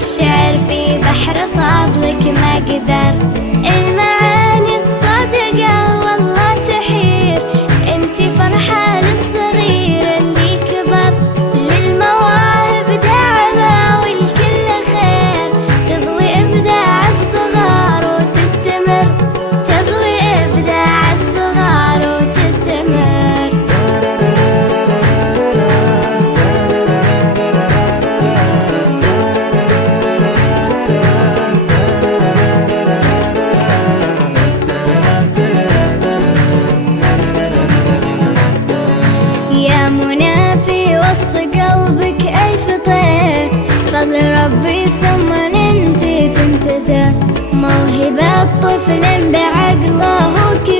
والشعر في بحر فضلك ما قدر. المعاني الصادقة والله تحير، انتي فرحة للصغير اللي كبر. للمواهب دعمة والكل خير، تضوي إبداع الصغار وتستمر، تضوي إبداع الصغار وتستمر. يا منى في وسط قلبك ألف طير، فضل ربي ثم انتي تنتثر. موهبة طفل بعقله كبير